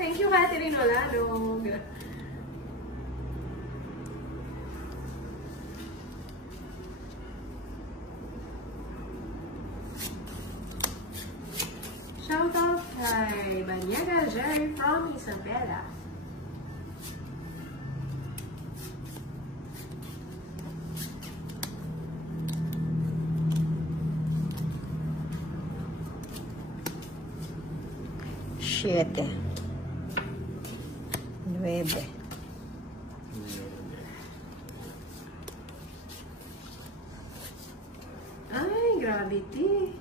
Thank you, Catherine Malalog. Shout out kay Banyaga Jerry from Isabela. Siete. 9. Ay, gravity.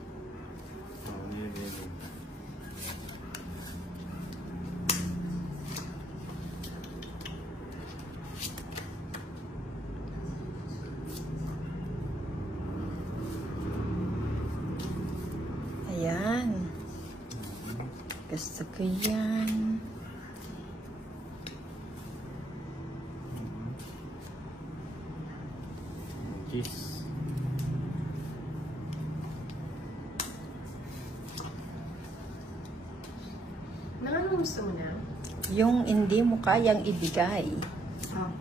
Ayan. Gusto ko yan. Kiss. Ano gusto mo na? Yung hindi mo kayang ibigay. Oh.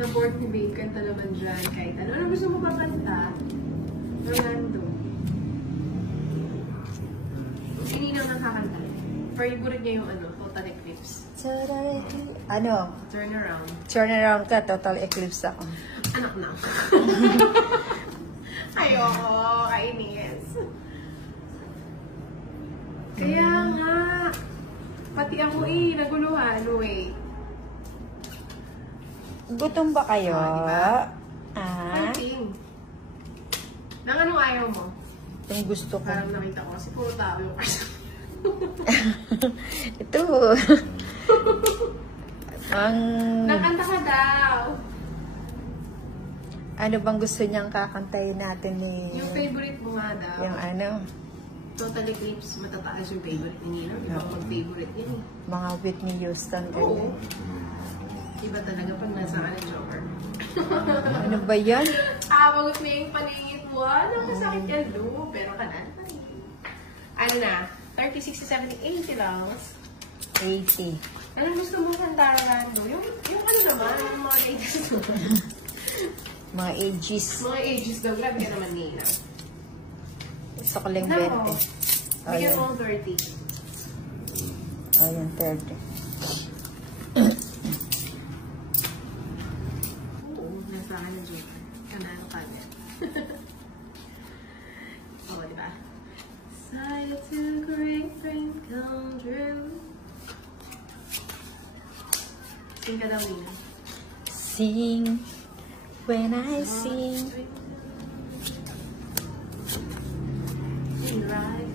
Na-board ni Bacon na naman dyan. Kahit ano gusto mo papanta? Rolando. Hindi nang nakakanta. Favorite niya yung Total Eclipse. Ano? Turn around. Turn around ka, Total Eclipse ako. Anak na. Ayoko, kainis. Kaya nga, pati ako naguluhan. Wait. Gutom ba kayo? Diba? Ah? Fighting. Nang anong ayaw mo? Yung gusto ko. Parang nakita ko kasi puro tao yung person. Ito. Ang... Nakanta ka daw. Ano bang gusto niyang kakantayin natin ni... Yung favorite mo nga daw. Yung ano? Total Eclipse, matataas yung favorite ni Nino. Iba mag-favorite niya eh. Mga Whitney Houston. Oo. Ganyan. Iba talaga pag nasa ka ng joker. Ano ba yan? Magot mo yung paningit mo. Nakasakit ka, Lu. Pero ka na. Ano na? 30, 60, 70, 80 lang. 80. Anong gusto mo kanta, Rolando? Yung ano naman, yung mga ages naman. Mga ages. Mga ages daw. Grabe ka naman, Nina. Gusto ko lang 20. Nako. Oh, Bigyan yan. mo ang 30. Oh, yan, 30. Oo, nasa akin ng joker. Kanano ka na. Oo, diba? Sigh to great dream come true. Sing ka daw, Nina. Sing when I sing. Sing right.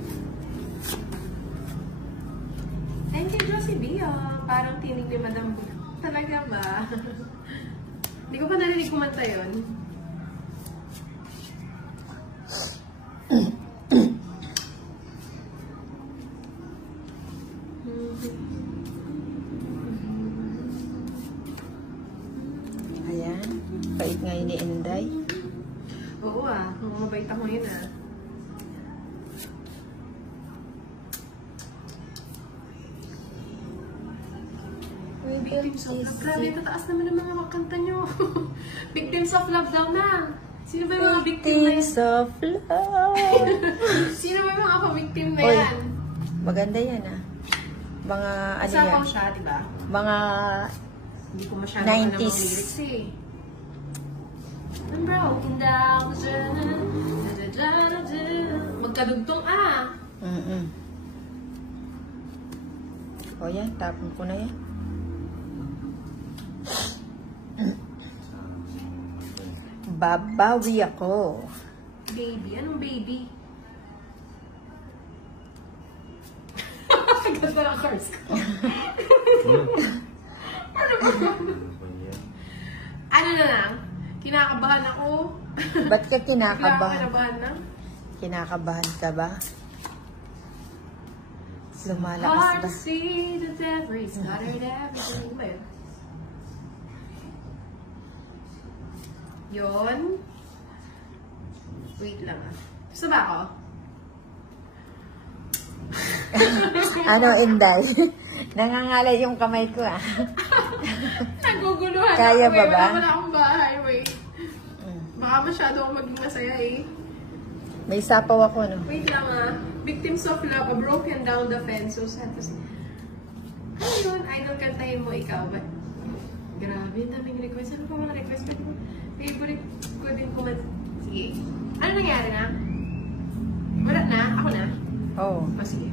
Thank you, Josie B. Parang tinig ni Madam Bu. Talaga ba? Hindi ko pa narinig kumanta yun. Ayan. Bait ngayon ni Inday. Oo mabait ako yun Victims of Love. Grabe, tataas naman ang mga kanta nyo. Victims of Love daw na. Sino ba yung mga victim na yan? Victims of love. Sino ba yung mga victim na Oy, yan? maganda yan Mga ano yan? Usapaw siya, diba? Mga Hindi ko masyado 90s. alam ang lyrics I'm broken down. Magkadugtong O yan, tapon ko na yan. Babawi ako. Baby. Anong baby? Ganda ng cars ko. Ano na lang? Kinakabahan ako. Ba't ka kinakabahan? Kinakabahan na? Kinakabahan ka ba? Lumalakas Hard ba? to see the devil scattered everywhere. Yun. Wait lang Gusto ba ako? Ano, Inday? Nangangalay yung kamay ko, ah. Naguguluhan Kaya ako, ba eh. ba? Wala akong bahay, wait. Baka masyado ako maging masaya, eh. May sapaw ako, no? Wait lang, ah. Victims of love, a broken down the fence, so sad to see. Ano yun? Idol, kantahin mo ikaw, ba? Grabe, daming request. Ano pa mga request? Favorite ko din kumanta. Sige. Ano nangyari na? Wala na? Ako na? Oo. Oh, sige.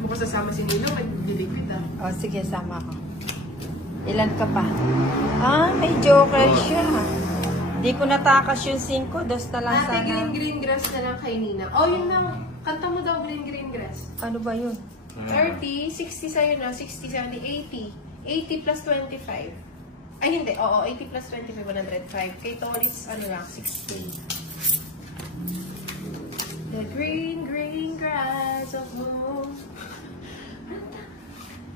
Mukhang sasama si Nino, mag-liquid ah. Oh, sige, sama ako. Ilan ka pa? Ah, may joker siya. Di ko natakas yung 5, dos na lang Ate, sana. green grass na lang kay Nina. Oh, yun lang. Kanta mo daw, green grass. Ano ba yun? 30, 60 sa'yo na, 60, 70, 80. 80 plus 25. Ay, hindi. Oo, 80 plus 25, 105. Kay Tolis, ano lang, 60. The green grass of home.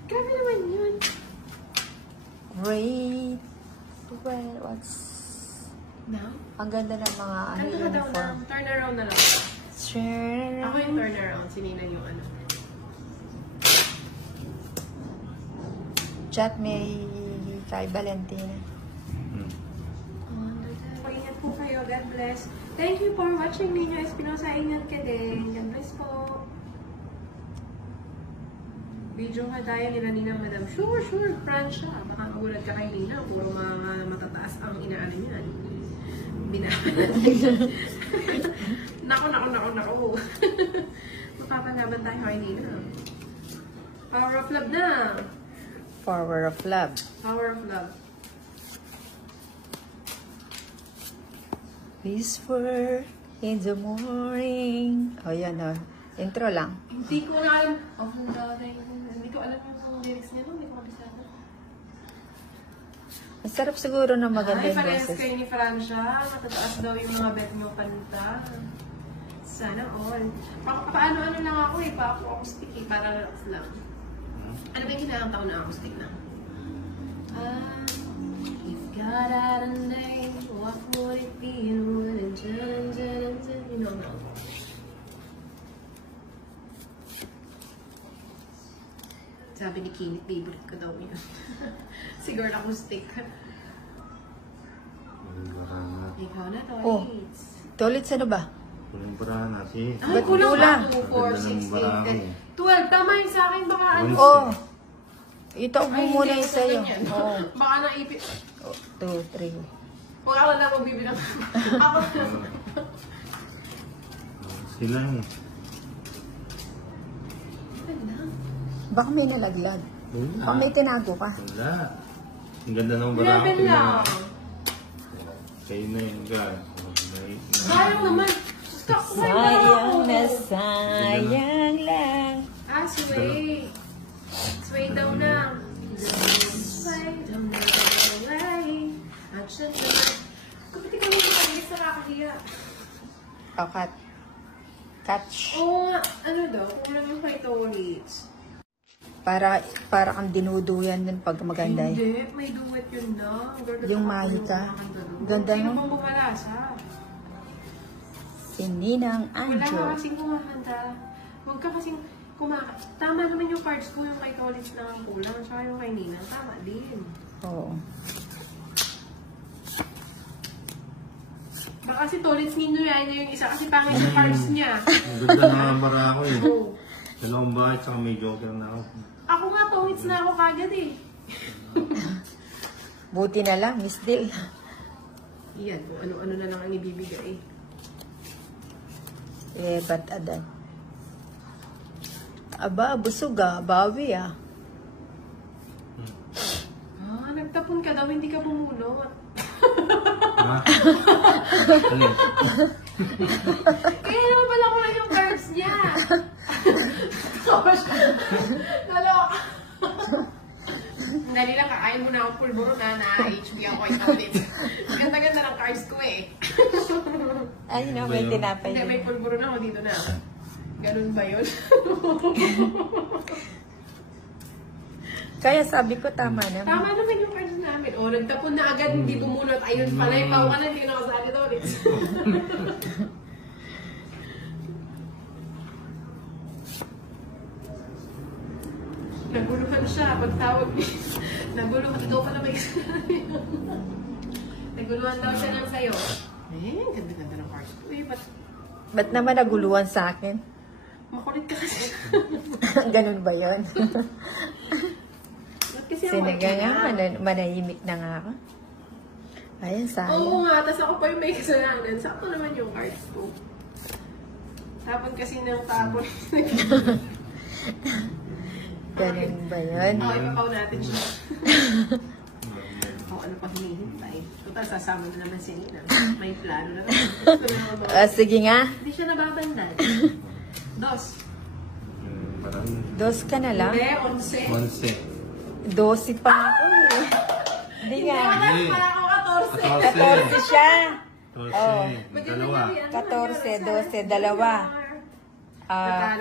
Grabe naman yun. Great. Well, what's... Now? Ang ganda ng mga ano, Ano ka daw na? uniform. Turn around na lang. Sure. Ako yung turn around. Sinina yung ano. Chat may kay Valentina. Ingat po kayo. God bless. Thank you for watching Nino Espinosa. Ingat ka din. God bless po. Video ka tayo nila Nina, Madam. Sure. Francia. Baka magulat ka kay Nina. Puro mga matataas ang inaano niyan. Nako. Mapapalaban tayo kay Nina. Power of love na. Power of love. Power of love. Whisper in the morning. Oh, yan o. Intro lang. Hindi ko na alam. Oh, hindi ko alam yung lyrics nila. Hindi ko kabisado. Masarap siguro na maganda Ay, yung parehas boses. kayo ni Francia. Matataas daw yung mga bet nyo kanta. Sana all. Paano lang ako eh. Pa-acoustic eh. Para relax lang. Ano ba yung kinakanta ko na acoustic na? If God had a name, what would it be and would it you know, no. Sabi ni Kinit, favorite ko daw yun. Siguro acoustic. Ikaw na to, Oh. Tolits ano ba? Kulang para natin. Ay, Ba't kulang kulang? ba? 2, 4, 6, 8, 12. Tama yun sa akin. Baka ano. Oh. Itaog mo Ay, muna hindi yung ako sa'yo. ganyan. Oo. Baka naipit. 2, 3. Huwag ako na magbibilang. Ako na. Sila eh. Baka may nalaglag. Wala. Baka may tinago ka. Wala. Ang ganda ng barako. 11 lang. Kayo na yun ka. Sayang naman. Stop. Sayang na sayang lang. Sway. Sway daw na. Sway daw na. Sway. At siya na. Kapit ikaw yung pagkakit sa kakahiya. Oh, catch. Oo nga. Ano daw? Kung lang yung kay Tolis. Para kang dinuduyan din pag maganda eh. Hindi. May duet yun na. Yung Mahika. Ganda Sino mo. pang bumalasa? Si Ninang Wala ka Anjo. kasing kumakanta. Huwag ka kasing kumakanta. Tama naman yung cards ko, yung kay Tolis na ang kulang. Tsaka yung kay Nina, tama din. Oo. Baka si Tolis Nino yan yung isa kasi pangit yung cards niya. Ang ganda ng barako eh. Oo. Dalawang bahay tsaka may joker na ako. Ako nga, tongits na ako kagad eh. Buti na lang, Miss Dil. Yan, kung ano-ano na lang ang ibibigay. Ba't adan? Aba, busog ah. Bawi ah. Nagtapon ka daw, hindi ka bumulot. Ha? Ano? Kaya naman pala ko lang yung cards niya. Naloka. Dali lang, kakain mo na akong pulburo na HB ako ito ulit. Ganda-ganda ng cards ko eh. Ay, no, may tinapay Hindi, may din. pulburo na ako dito na. Ganun ba yun? Kaya sabi ko, tama naman. Tama naman yung cards namin. O, nagtapon na agad, hindi bumulot. Ayun pala, ikaw ka na, hindi na kasali to ulit. naman siya. Pagtawag niya, naguluhan. Ikaw pala may naguluhan daw siya ng sayo. Ganda-ganda ng cards ko. Ba't naman naguluhan sa akin? Makulit ka kasi. Ganun ba yun? Ba't kasi ako Sinigang nga, manahimik na nga ako. Ayun, sayang. Oo nga, tapos ako pa yung may kasalanan. Sakto naman yung cards ko. Tapon kasi ng tapon. Ganun ba yun? Okay, ipapaw natin siya. Ano pa hinihintay? Total, sasama na naman si Nina. May plano na naman. Sige nga. Hindi siya nababandan. Dos. Dos ka na lang? Hindi, 11. 11. 12 pa ako eh. Hindi nga. Hindi. Para ako 14. 14 siya. 12. Oh. Dalawa. 14, 12, dalawa.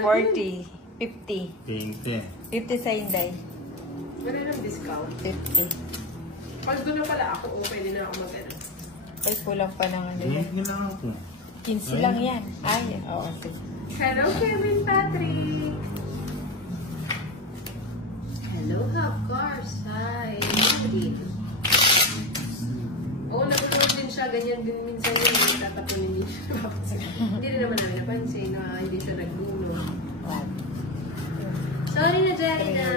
40, 50. 20. 50 sa Inday. Wala nang discount. 50. Pag doon na pala ako, pwede na ako mag-ano. Ay, kulang pa ng ano yan. Hindi lang ako. 15 lang yan. Ay, oo. Sige. Hello, Kevin Patrick. Hello, of course. Hi. Oo, nagulong din siya. Ganyan din minsan yun. Tatatunin niya. Hindi rin naman namin napansin na hindi siya naglulong. 1, Sorry na, Jerry na.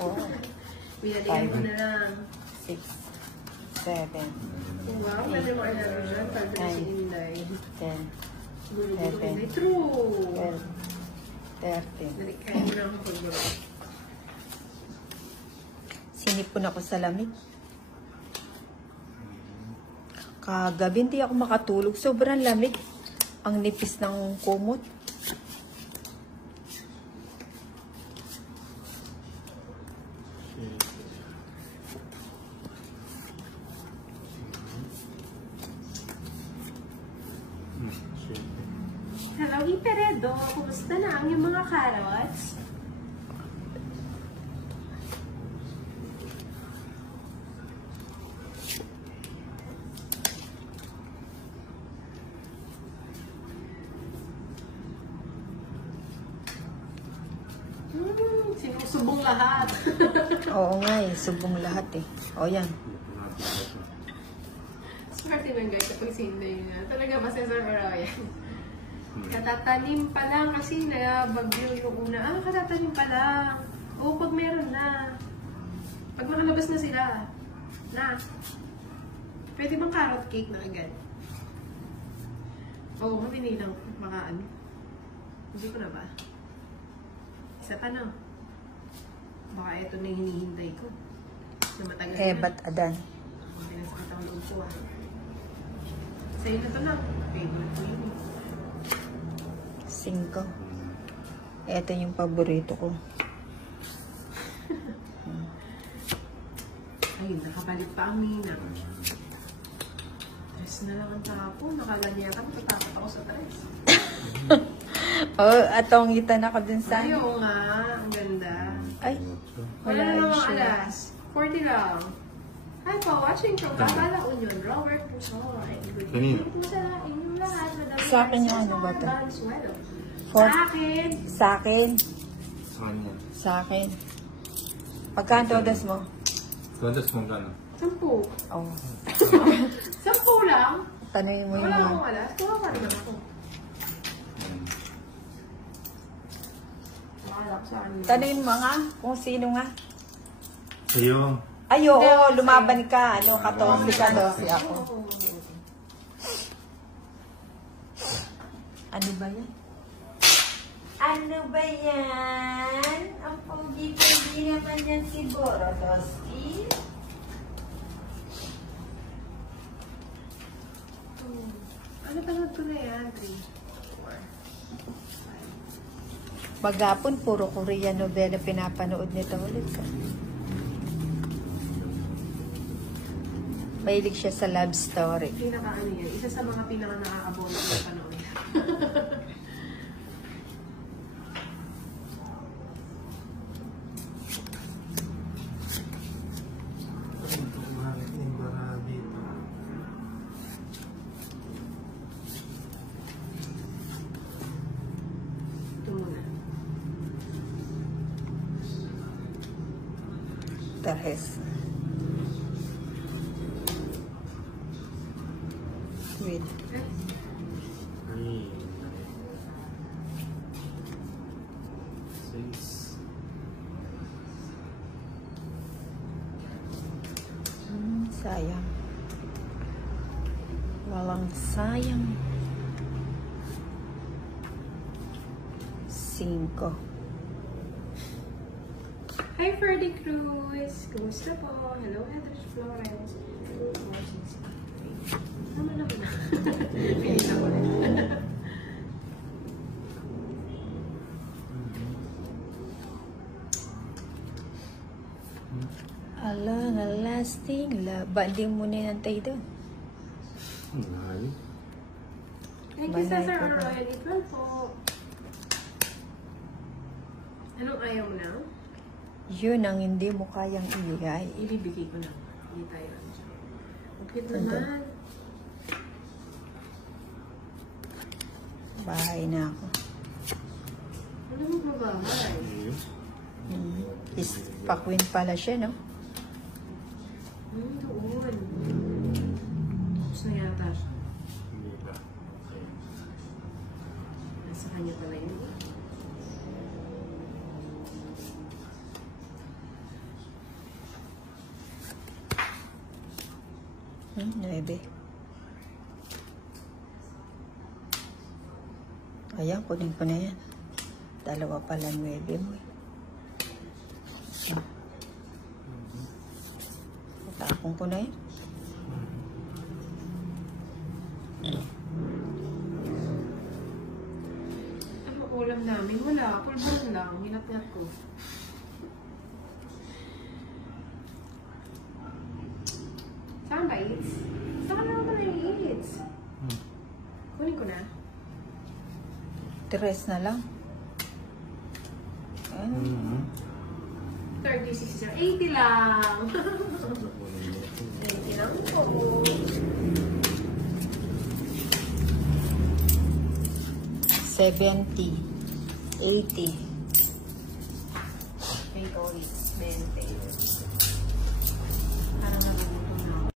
4, Binaligan ko na lang. 6, 7, Wow, pwede mo alam dyan. Pwede na si Inday. 10, Gulo-gulo Seven. Inday. True. 12, 13. Dali, kaya mo na ako pagbulo. Sinipon ako sa lamig. Kagabi hindi ako makatulog. Sobrang lamig. Ang nipis ng kumot. Hello, Iperedo. Kumusta na ang iyong mga carrots? Sinusubong lahat. Oo nga eh. Subong lahat eh. O yan. Swerte man guys kapag sinday na. Talaga ba si Sir Mariah? Katatanim pa lang kasi nabagyo yung una. Katatanim pa lang. Oo, pag meron na. Pag makalabas na sila. Na. Pwede bang carrot cake na agad? Oo, mamini lang. Baka ano. Hindi ko na ba? Isa pa na. Baka ito na yung hinihintay ko. Na matagal na. Ba't adan? Pinasakit ang loob ko ah. Sa'yo na ito na. Favorite ko yun. 5. Ito yung paborito ko. Ayun, nakapalit pa ang Mina. Tres na lang ang tapo. Nakaganyan ka. Matatakot ako sa tres. Oh, atongitan ako dun sa... Ay, oo nga. Ang ganda. Ay, Wala wala na yung mga share. alas. 40 lang. Hi po, watching from Kabala Union. Robert Pusoy. Kanino? Sa inyong lahat. Madami Sa akin yung ano ba to? Valenzuela. For- Sa akin. Sa akin. Saan yan? Sa akin. Pagkaan todas mo? Todas mo gano'n? 10. Oh. 10 lang. Tanungin mo yung Wala mga... akong alas. Kuha ka naman ako. Wala ko sa ano. Tanungin mo nga kung sino nga. Sa'yo. Ay, oo, lumaban ka. Ano, 14 ka, 12 ako. Ano ba yan? Ano ba yan? Ang pogi-pogi naman yan si Borodowski. Ano panood ko na yan? 3, 4, 5. Maghapon, puro Korean novela pinapanood nito ulit. Mahilig siya sa love story. Pinaka ano yan? Isa sa mga pinaka nakakabola na panood. Ito muna. Tres. Wait. Three. Six. Sayang. Walang sayang. 5. Hi, Ferdy Cruz. Kumusta po? Hello, Edris Florence. 4, 6, 8. Tama naman na. Finish ako ulit. Alang, a lasting love. Banding mo na yung antay doon. Nine. Thank you, Balay Cesar ko ba? Arroyo. Ito po. Anong ayaw mo na? Yun ang hindi mo kayang ibigay. Ibibigay ko na. Hindi tayo ano siya. Ang cute Ganda. naman. Bahay na ako. Ano mo babahay? Pakwin pala siya, no? Doon. Tapos na yata siya. Hindi pa. Okay. Nasa kanya pala yun. Nuebe. Ayan, kunin ko na yan. Dalawa pala 9 mo. Tapong ko na yan. Ano ulam namin? Wala. Pulbon lang. Hinat-ngat ko. Saan ba eats? Saan na naman yung eats? Kunin ko na. 3 na lang. Ayan. 36, 80 lang. 80 lang po. 70. 80. May oils. 20. Parang